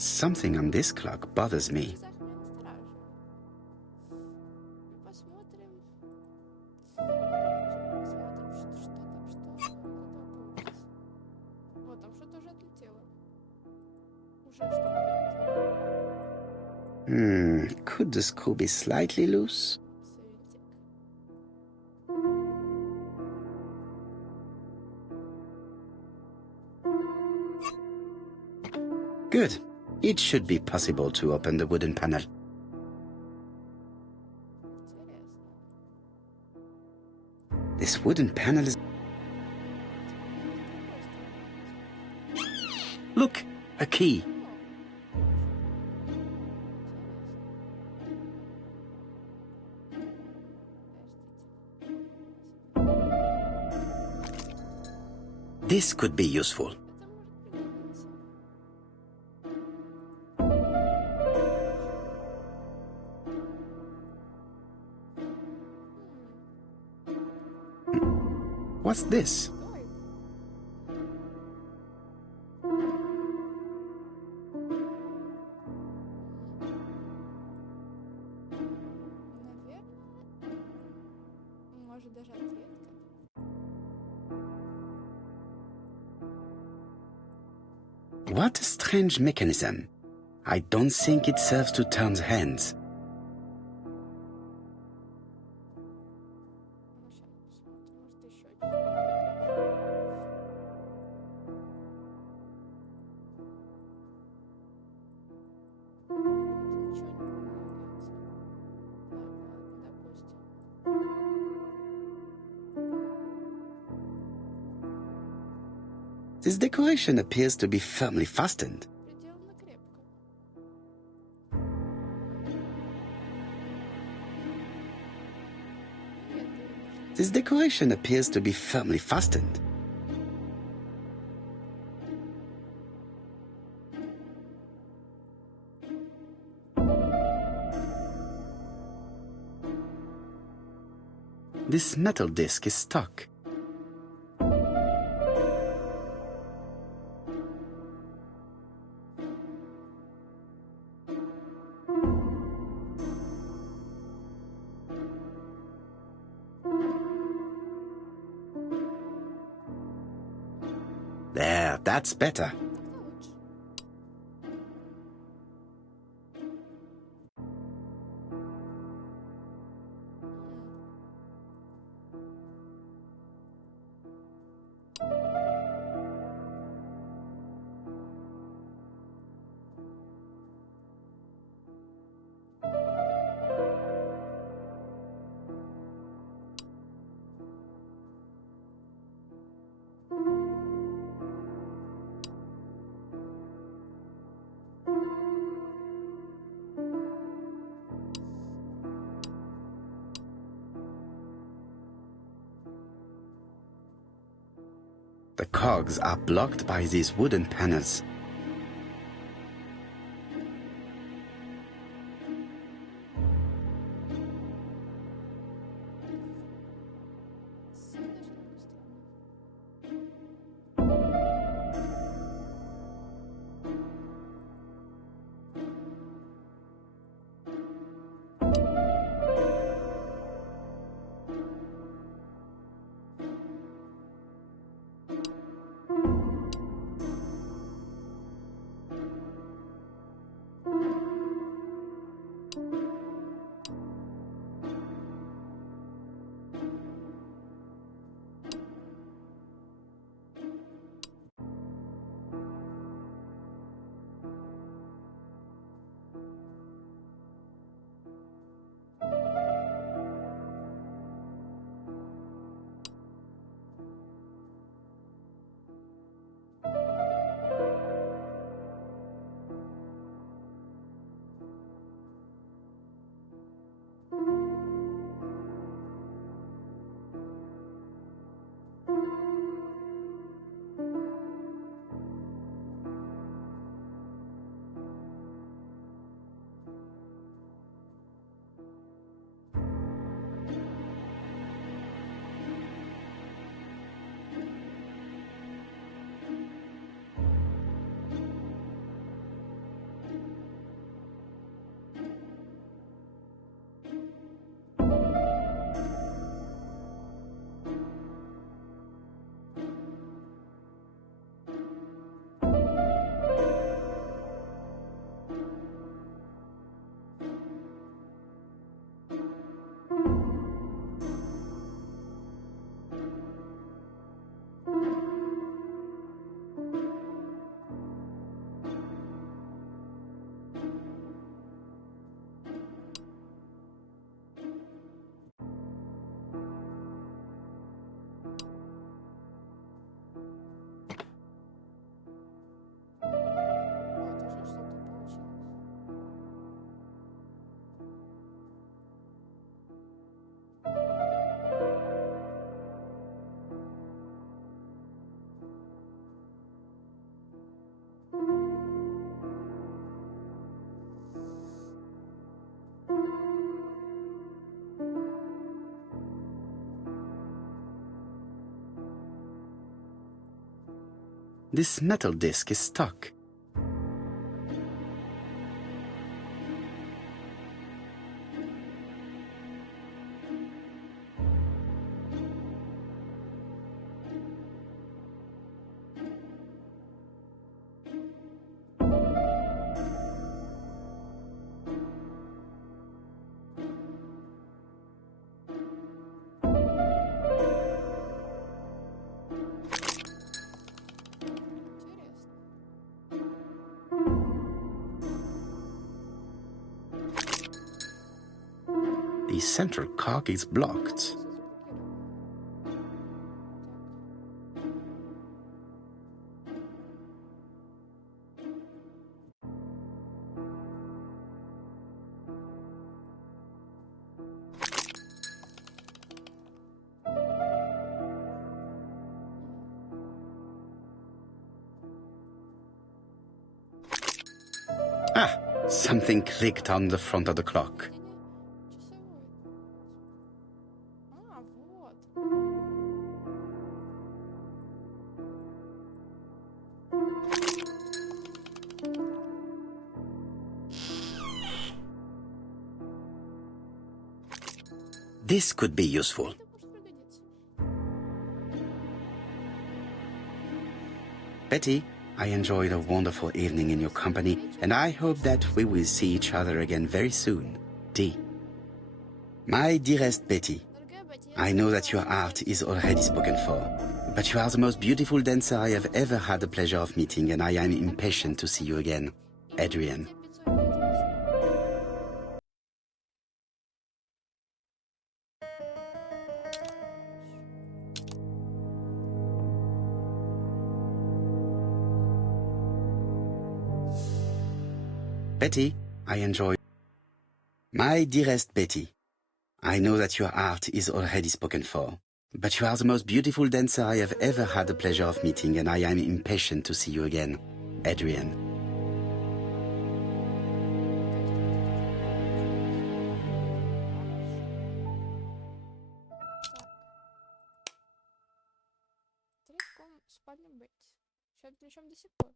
Something on this clock bothers me. Часах меня настораживает. Ну, посмотрим. Посмотрим, что там, что из этого получится. Вот, там что-то уже отлетело. Уже что-то отлетело. Could the screw be slightly loose? Савинтик. Good. It should be possible to open the wooden panel. Интересно. This wooden panel is... Look! A key! This could be useful. What's this? Наверное, может даже ответка. What a strange mechanism. I don't think it serves to turn the hands. Ну, щас посмотрим, может еще ничего не помогает. Допустим. This decoration appears to be firmly fastened. Приделано крепко. Нет, This decoration appears to be firmly fastened. This metal disc is stuck. There, that's better. так-то лучше. The cogs are blocked by these wooden panels. Сильно, что ли, странно? This metal disc is stuck. The central cock is blocked. Ah, something clicked on the front of the clock. А, вот. This could be useful. Это может пригодиться. Betty, I enjoyed a wonderful evening in your company, and I hope that we will see each other again very soon. D. My dearest Betty, Дорогая Бетти, I know that your art is already spoken for, but you are the most beautiful dancer I have ever had the pleasure of meeting, and I am impatient to see you again. Adrian. Betty, I enjoy. My dearest Betty, I know that your art is already spoken for, but you are the most beautiful dancer I have ever had the pleasure of meeting, and I am impatient to see you again. Adrian. Целиком спальня Бетти. Сейчас причем до сих пор.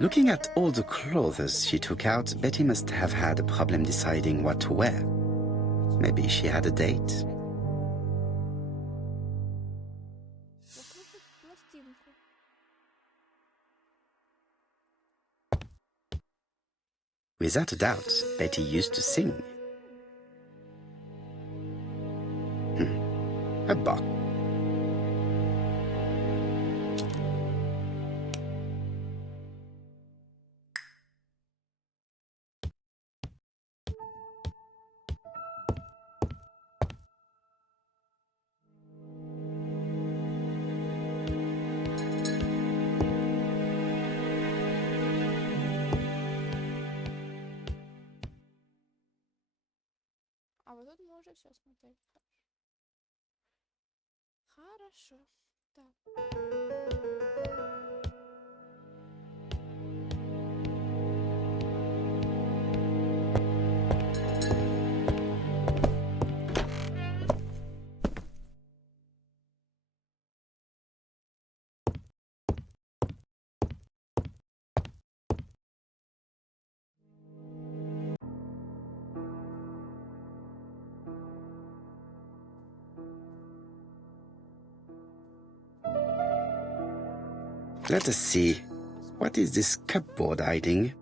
Looking at all the clothes she took out, Betty must have had a problem deciding what to wear. Maybe she had a date. Послушать пластинку. Without a doubt, Betty used to sing. A box. А вот тут мы уже все смотрели. Хорошо. Так. Let us see. What is this cupboard hiding?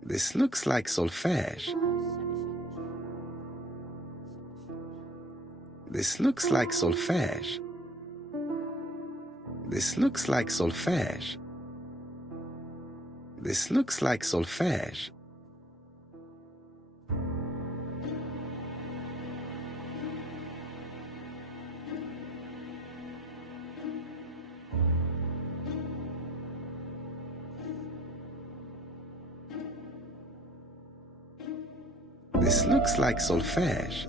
This looks like solfège. This looks like solfège. This looks like solfège. This looks like solfège. This looks like solfège.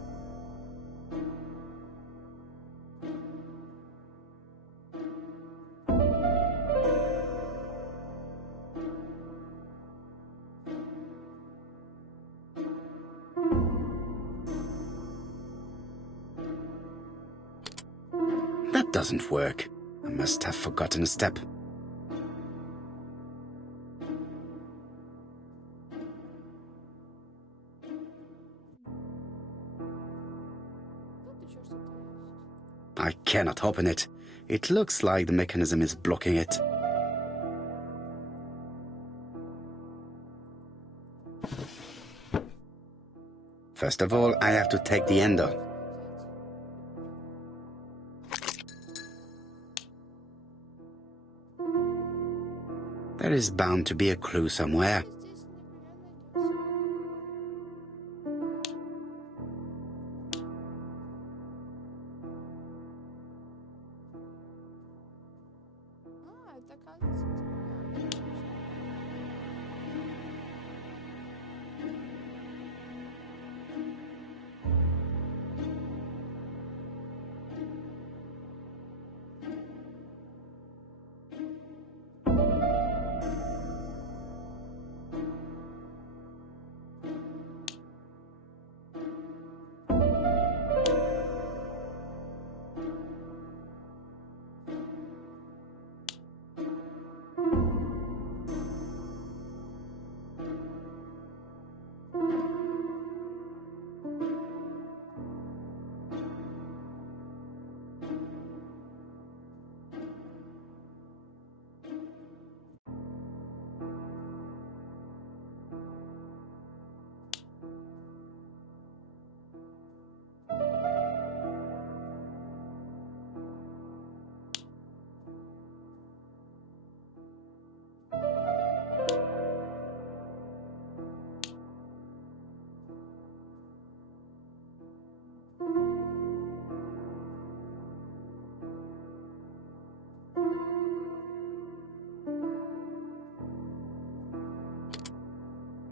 doesn't work. I must have forgotten a step. Тут еще что-то есть. I cannot open it. It looks like the mechanism is blocking it. First of all, I have to take the ender. There is bound to be a clue somewhere. Здесь непременно найдется. Это кажется тебе.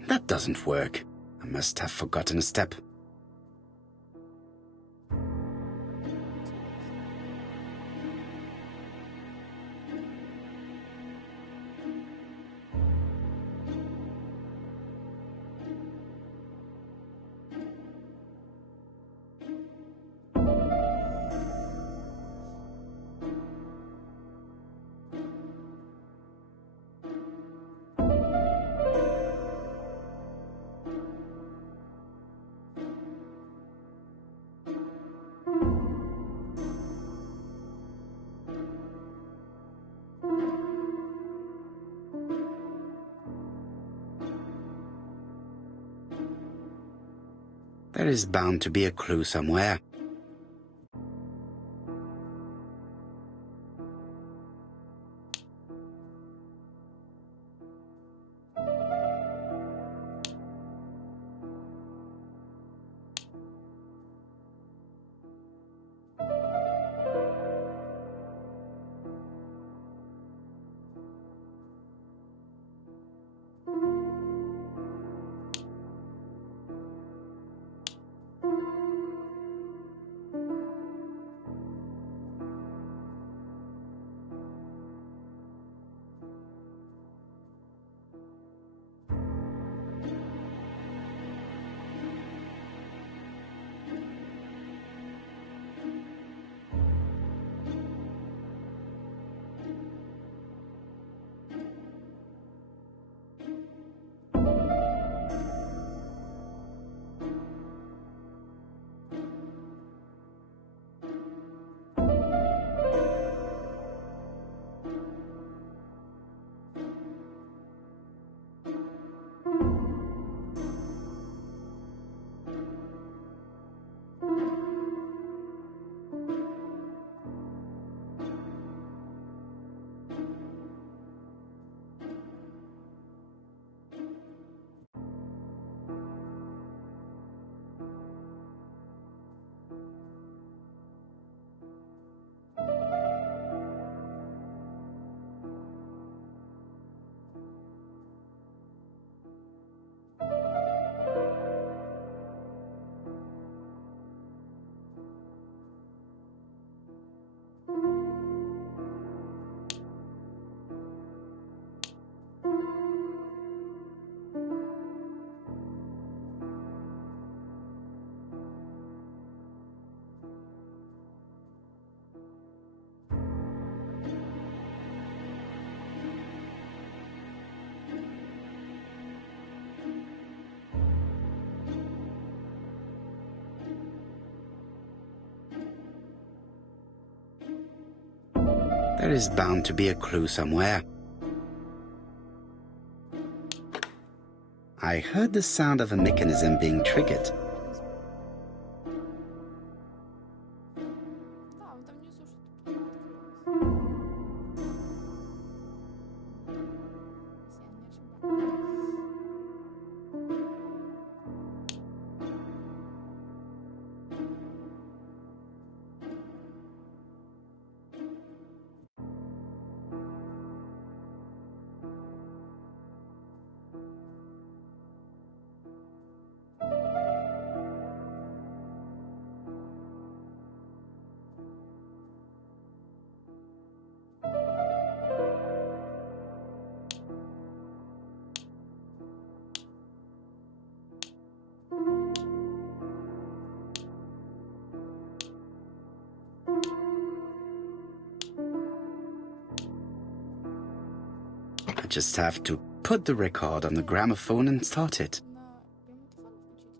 That doesn't work. I must have forgotten a step. There is bound to be a clue somewhere. There is bound to be a clue somewhere. I heard the sound of a mechanism being triggered. Да, он там внизу что-то открылось. Если я не ошибаюсь. I just have to put the record on the gramophone and start it. На граммофон включить.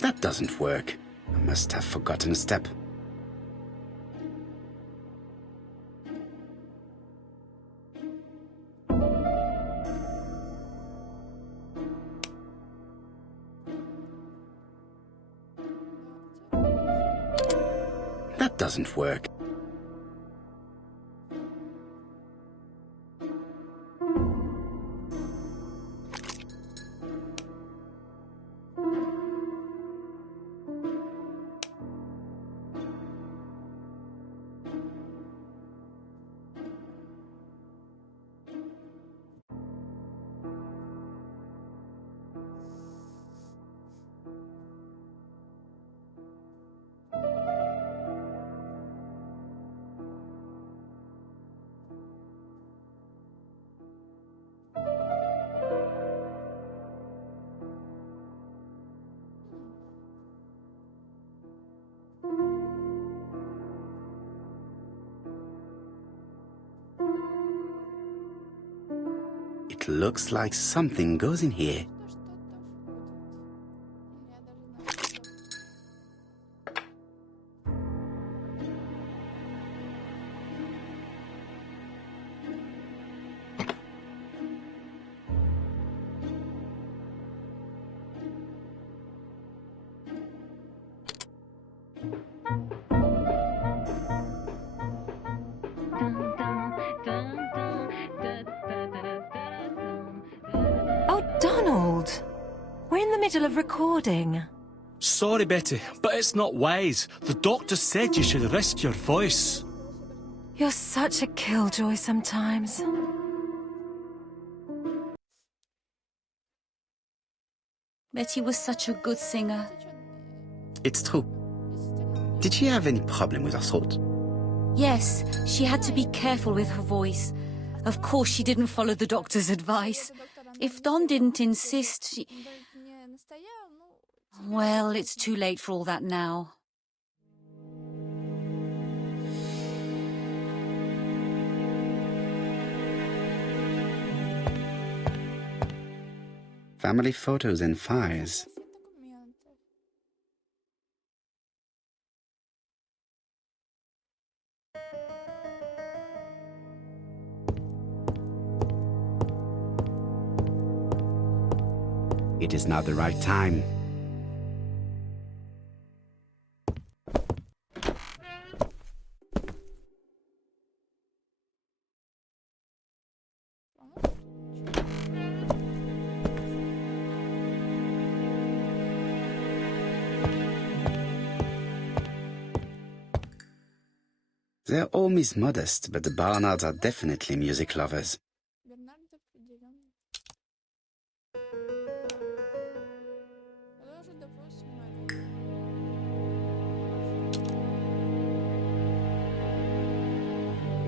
That doesn't work. I must have forgotten a step. That doesn't work. It looks like something goes in here. Oh, Donald! We're in the middle of recording. Sorry, Betty, but it's not wise. The doctor said you should risk your voice. You're such a killjoy sometimes. Betty was such a good singer. It's true. Did she have any problem with her throat? Yes, she had to be careful with her voice. Of course, she didn't follow the doctor's advice. If Don didn't insist, she... Well, it's too late for all that now. Family photos and files. It is not the right time. They're all Miss Modest, but the Barnards are definitely music lovers.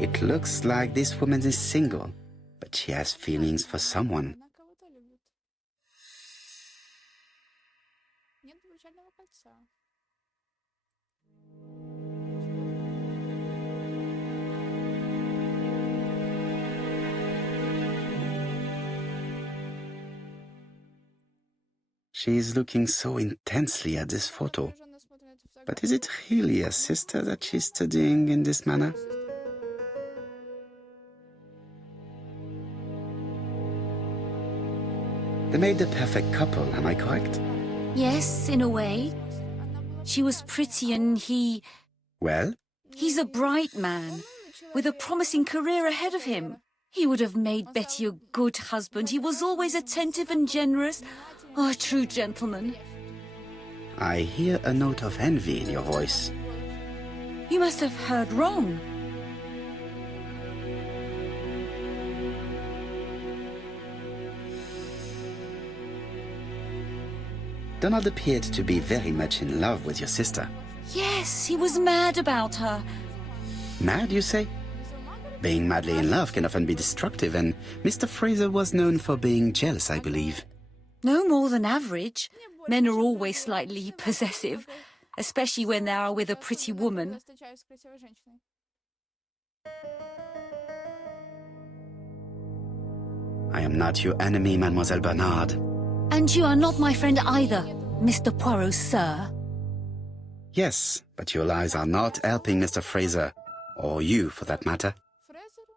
It looks like this woman is single, but she has feelings for someone. She is looking so intensely at this photo. Напряженно смотрит на эту фотографию. But is it really a sister that she's studying in this manner? They made the perfect couple, am I correct? Yes, in a way. She was pretty and Well, he's a bright man with a promising career ahead of him. He would have made Betty a good husband. He was always attentive and generous. Oh, a true gentleman. I hear a note of envy in your voice. You must have heard wrong. Donald appeared to be very much in love with your sister. Yes, he was mad about her. Mad, you say? Being madly in love can often be destructive, and Mr. Fraser was known for being jealous, I believe. No more than average. Men are always slightly possessive, especially when they are with a pretty woman. Встречаюсь с красивой женщиной. I am not your enemy, Mademoiselle Bernard. And you are not my friend either, Mr. Poirot, sir. Yes, but your lies are not helping Mr. Fraser, or you for that matter. Фрезеру?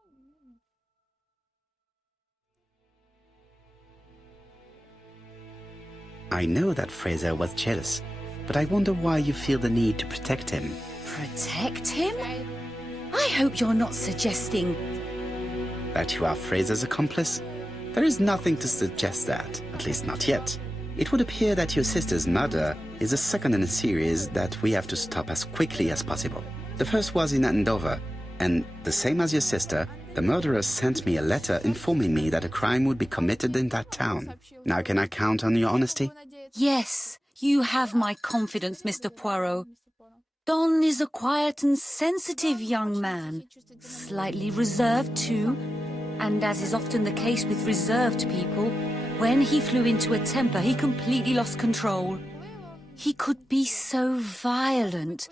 I know that Fraser was jealous, but I wonder why you feel the need to protect him. Protect him? I hope you're not suggesting... That you are Fraser's accomplice? There is nothing to suggest that, at least not yet. It would appear that your sister's murder is the second in a series that we have to stop as quickly as possible. The first was in Andover, and the same as your sister, the murderer sent me a letter informing me that a crime would be committed in that town. Now can I count on your honesty? Yes, you have my confidence, Mr. Poirot. Don is a quiet and sensitive young man, slightly reserved too, and as is often the case with reserved people, when he flew into a temper, he completely lost control. He could be so violent.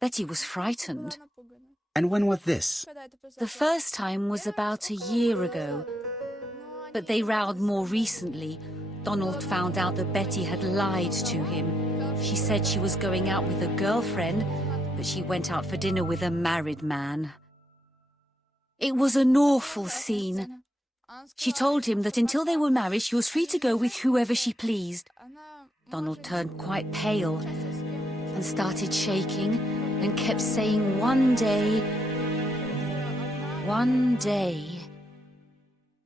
Betty was frightened. And when was this? The first time was about a year ago, but they rowed more recently. Donald found out that Betty had lied to him. She said she was going out with a girlfriend, but she went out for dinner with a married man. It was an awful scene. She told him that until they were married, she was free to go with whoever she pleased. Donald turned quite pale and started shaking and kept saying one day...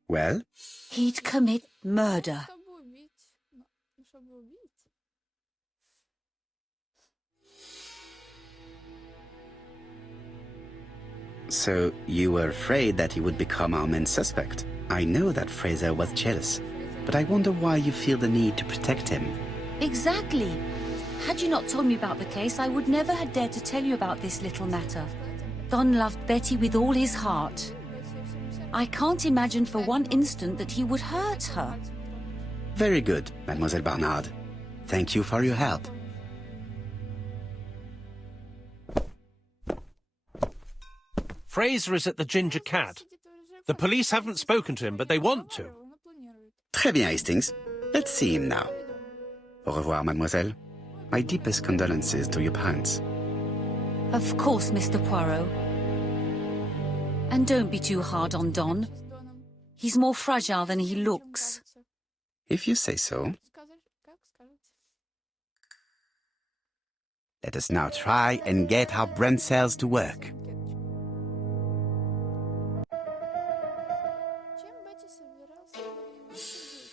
Well? He'd commit murder. Чтобы убить. Ну, чтобы убить. So you were afraid that he would become our main suspect. I know that Fraser was jealous, but I wonder why you feel the need to protect him. Exactly. Had you not told me about the case, I would never have dared to tell you about this little matter. Don loved Betty with all his heart. I can't imagine for one instant that he would hurt her. Very good, Mademoiselle Barnard. Thank you for your help. Fraser is at the Ginger Cat. The police haven't spoken to him, but they want to. Très bien, Hastings. Let's see him now. Au revoir, mademoiselle. My deepest condolences to your parents. Of course, Mr. Poirot. And don't be too hard on Don. He's more fragile than he looks. If you say so. Let us now try and get our brain cells to work. Чем Бетти собирался заниматься вечером?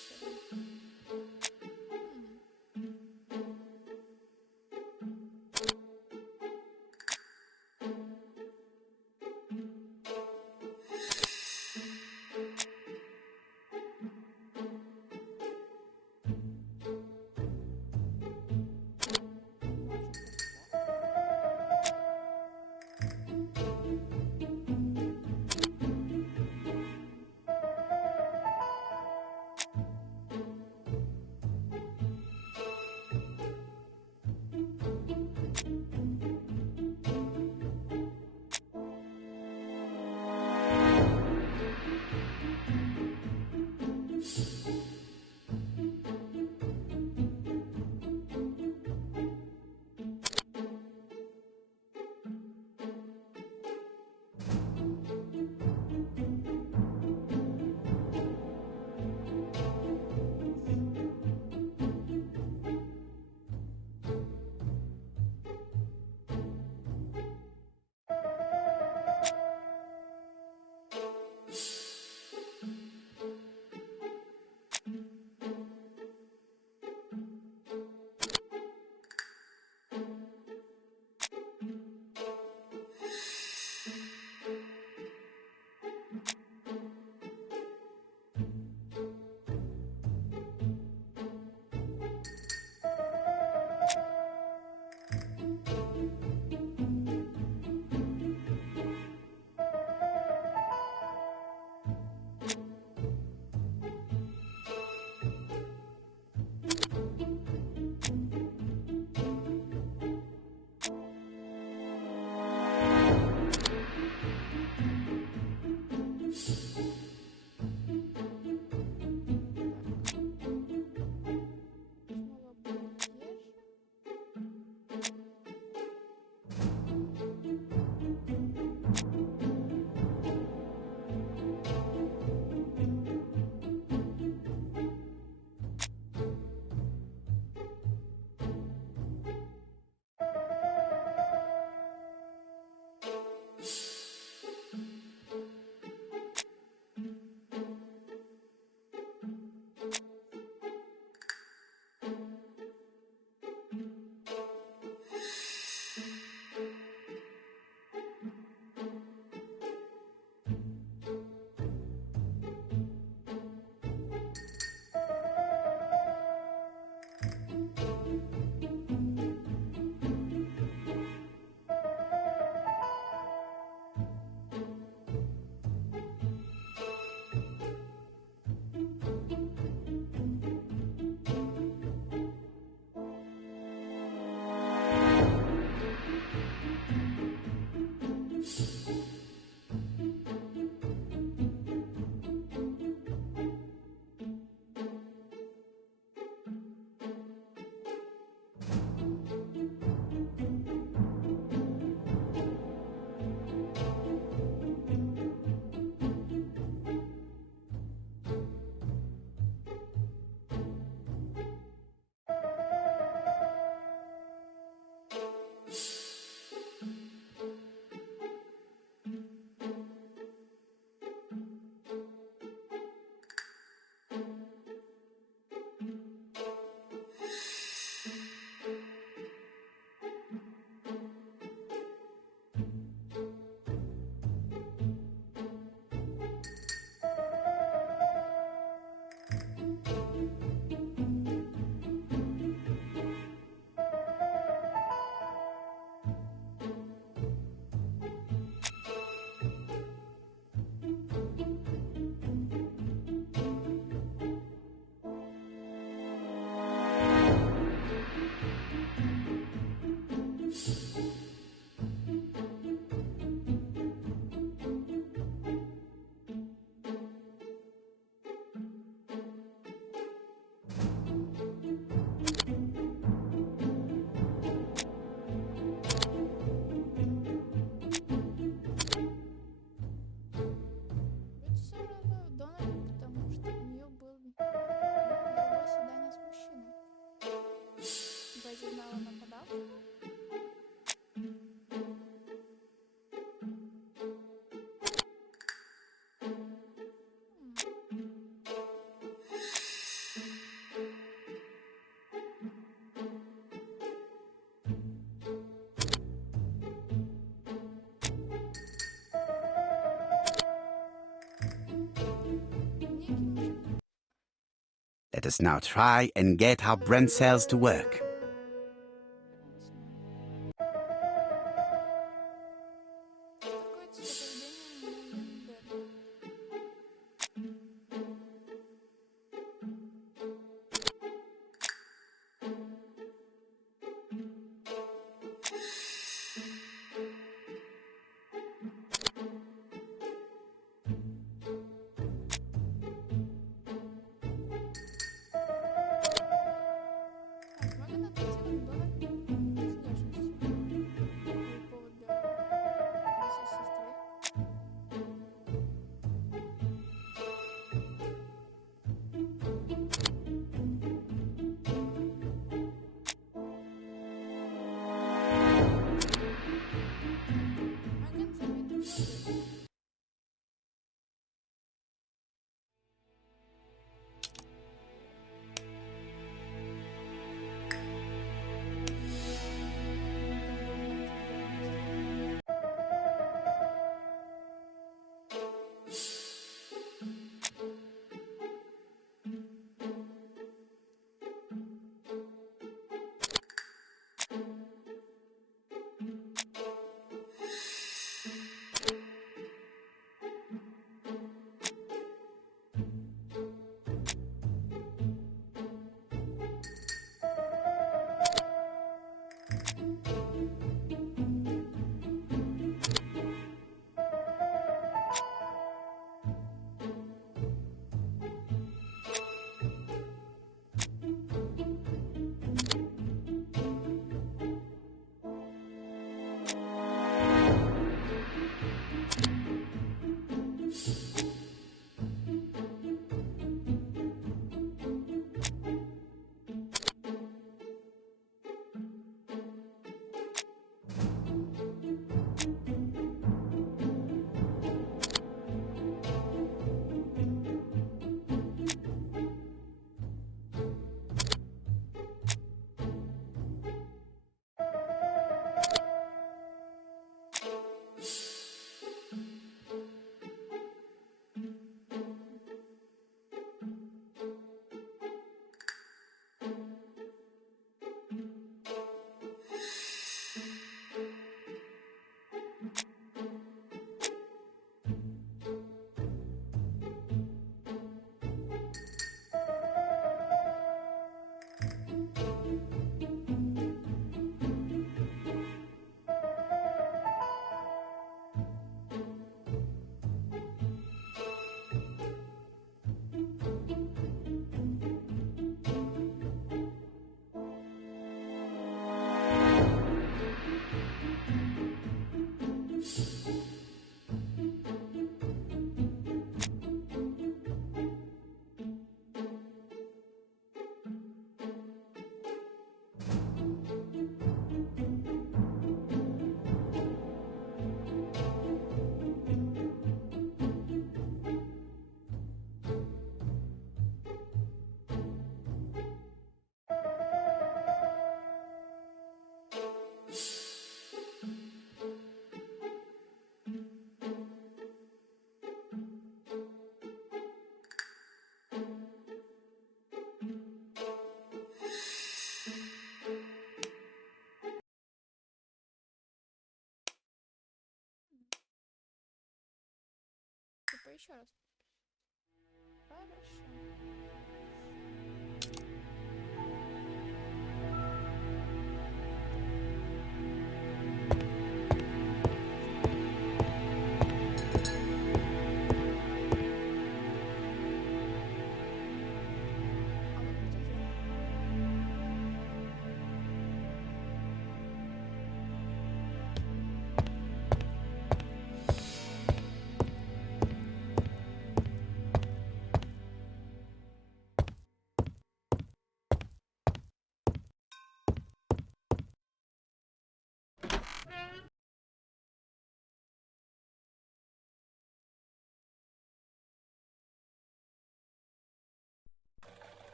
Let us now try and get our brain cells to work. Такое цвет поведения Можно третий выбор с внешностью. Повод для сестры. Агент заметил. Типа еще раз. Хорошо.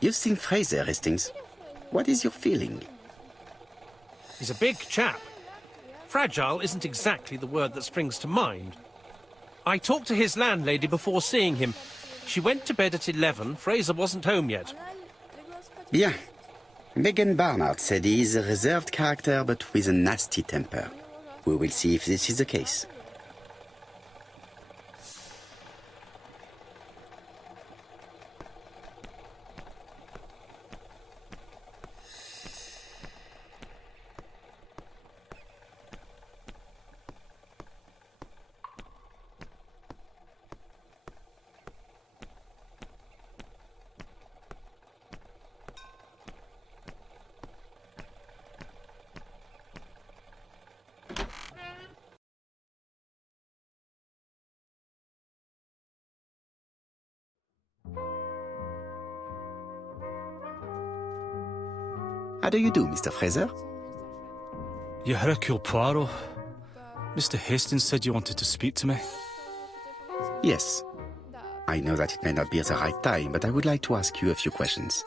You've seen Fraser, Hastings. What is your feeling? He's a big chap. Fragile isn't exactly the word that springs to mind. I talked to his landlady before seeing him. She went to bed at 11. Fraser wasn't home yet. Bien. Megan Barnard said he is a reserved character but with a nasty temper. We will see if this is the case. How do you do, Mr. Fraser? You're Hercule Poirot. Mr. Hastings said you wanted to speak to me. Yes. I know that it may not be the right time, but I would like to ask you a few questions.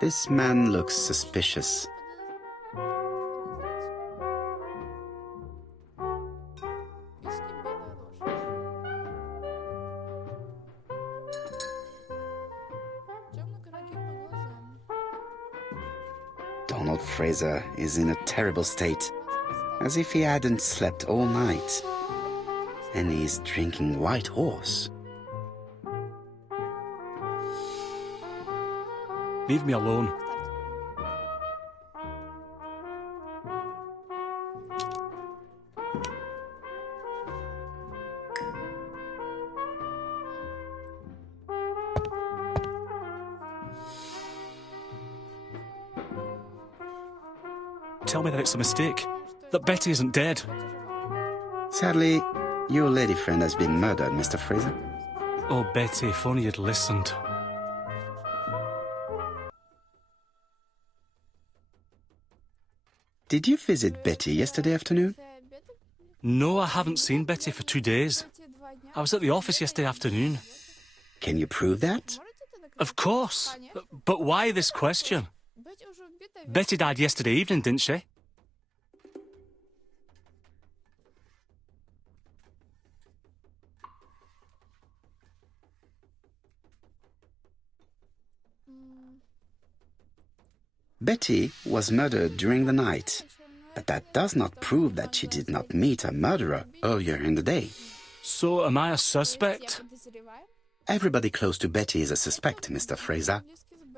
This man looks suspicious. Donald Fraser is in a terrible state, as if he hadn't slept all night. And he's drinking White Horse. Leave me alone. Tell me that it's a mistake, that Betty isn't dead. Sadly, your lady friend has been murdered, Mr. Fraser. Oh, Betty, if only you'd listened. Did you visit Betty yesterday afternoon? No, I haven't seen Betty for 2 days. I was at the office yesterday afternoon. Can you prove that? Of course. But why this question? Betty died yesterday evening, didn't she? Betty was murdered during the night, but that does not prove that she did not meet a murderer earlier in the day. So, am I a suspect? Everybody close to Betty is a suspect, Mr. Fraser.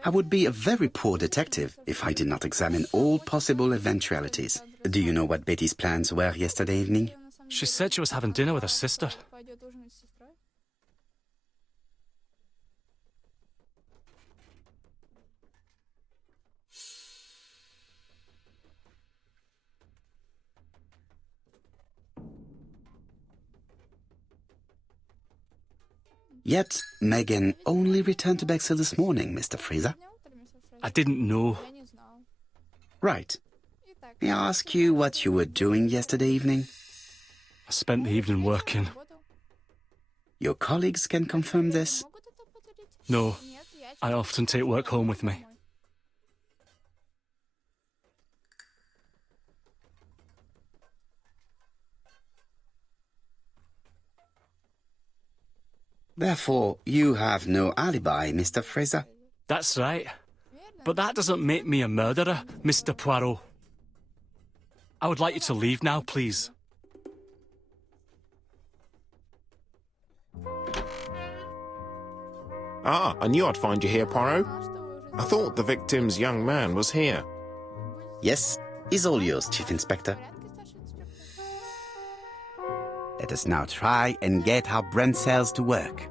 I would be a very poor detective if I did not examine all possible eventualities. Do you know what Betty's plans were yesterday evening? She said she was having dinner with her sister. Yet, Megan only returned to Bexhill this morning, Mr. Fraser. I didn't know. Right. May I ask you what you were doing yesterday evening? I spent the evening working. Your colleagues can confirm this? No, I often take work home with me. Therefore, you have no alibi, Mr. Fraser. That's right. But that doesn't make me a murderer, Mr. Poirot. I would like you to leave now, please. Ah, I knew I'd find you here, Poirot. I thought the victim's young man was here. Yes, he's all yours, Chief Inspector. Let us now try and get our brain cells to work.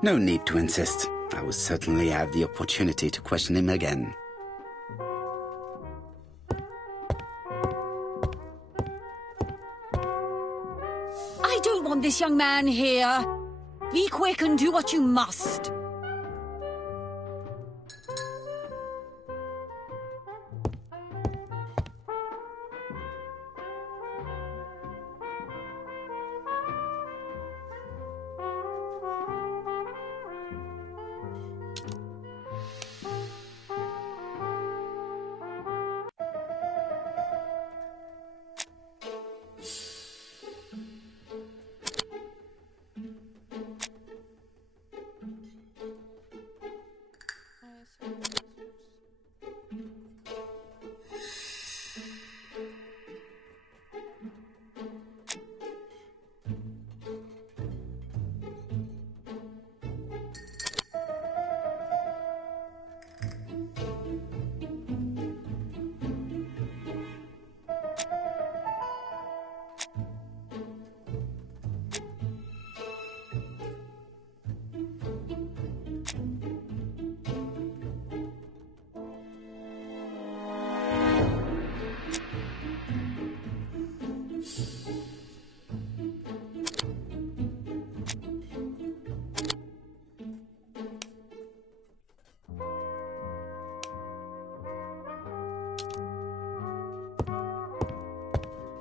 No need to insist. I will certainly have the opportunity to question him again. I don't want this young man here. Be quick and do what you must.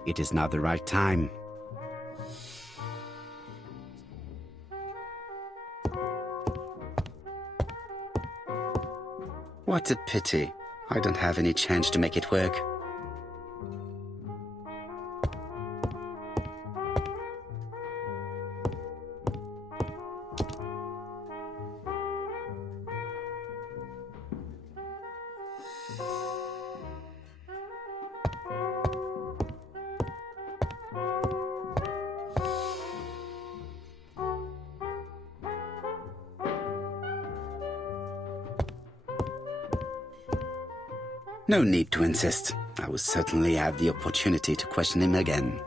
It is not the right time. What a pity. I don't have any chance to make it work. No need to insist. I will certainly have the opportunity to question him again.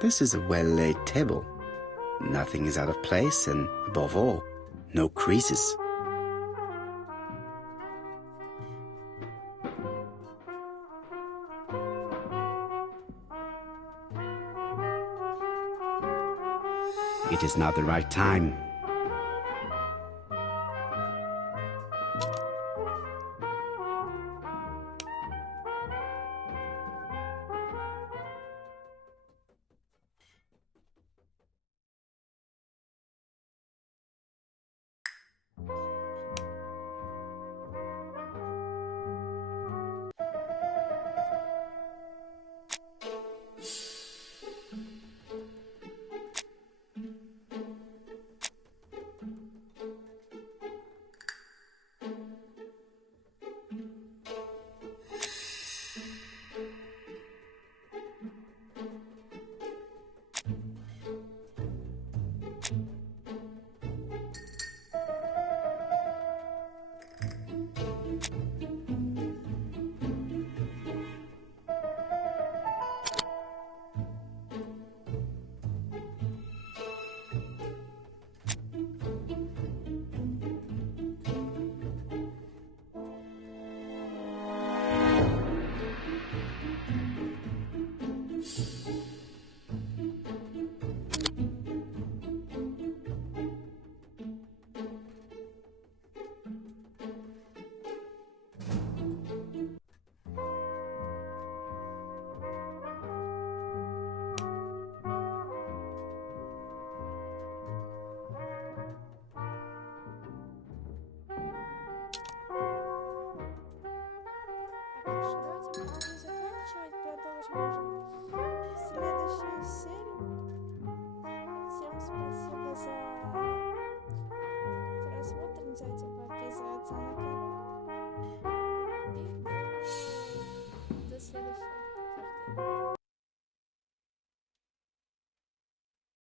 This is a well-laid table. Nothing is out of place and, above all, no creases. It is not the right time.